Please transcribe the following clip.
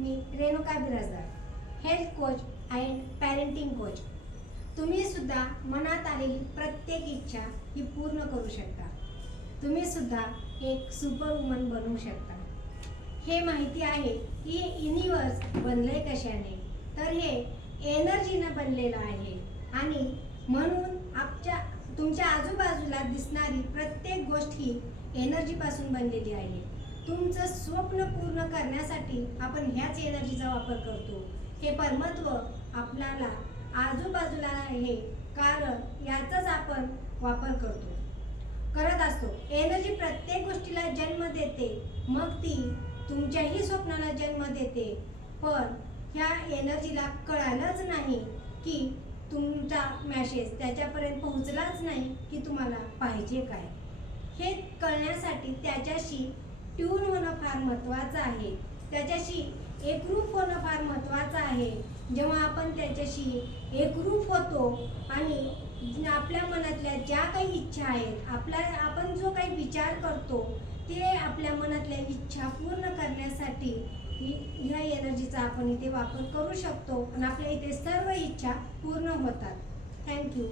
Me Renuka Birajdar, health coach and parenting coach. तुम्ही सुद्धा मनात आलेली प्रत्येक इच्छा ही पूर्ण करू शकता। तुम्ही सुद्धा एक सुपर वुमन बनवू शकता। हे माहिती आहे की युनिवर्स बनलंय कशाने, तर हे एनर्जीने बनलेलं आहे आणि म्हणून तुमच्या आजूबाजूला दिसणारी प्रत्येक गोष्ट ही एनर्जीपासून बनलेली आहे। तुमचं स्वप्न पूर्ण करण्यासाठी आपण ह्याच एनर्जीचा वापर करतो। हे परमत्व आपल्याला आजूबाजूला आहे, कारण याचाच आपण वापर करत असतो। एनर्जी प्रत्येक गोष्टीला जन्म देते, मग ती तुमच्याही स्वप्नाला जन्म देते। पण ह्या एनर्जीला कळालंच नाही की तुमचा मेसेज त्याच्यापर्यंत पोहोचलाच नाही की तुम्हाला पाहिजे काय। हे कळण्यासाठी त्याच्याशी ट्यून होणं फार महत्त्वाचं आहे, त्याच्याशी एकरूप होणं फार महत्त्वाचं आहे। जेव्हा आपण त्याच्याशी एकरूप होतो आणि आपल्या मनातल्या ज्या काही इच्छा आहेत, आपण जो काही विचार करतो ते आपल्या मनातल्या इच्छा पूर्ण करण्यासाठी ह्या एनर्जीचा आपण इथे वापर करू शकतो आणि आपल्या इथे सर्व इच्छा पूर्ण होतात। थँक्यू।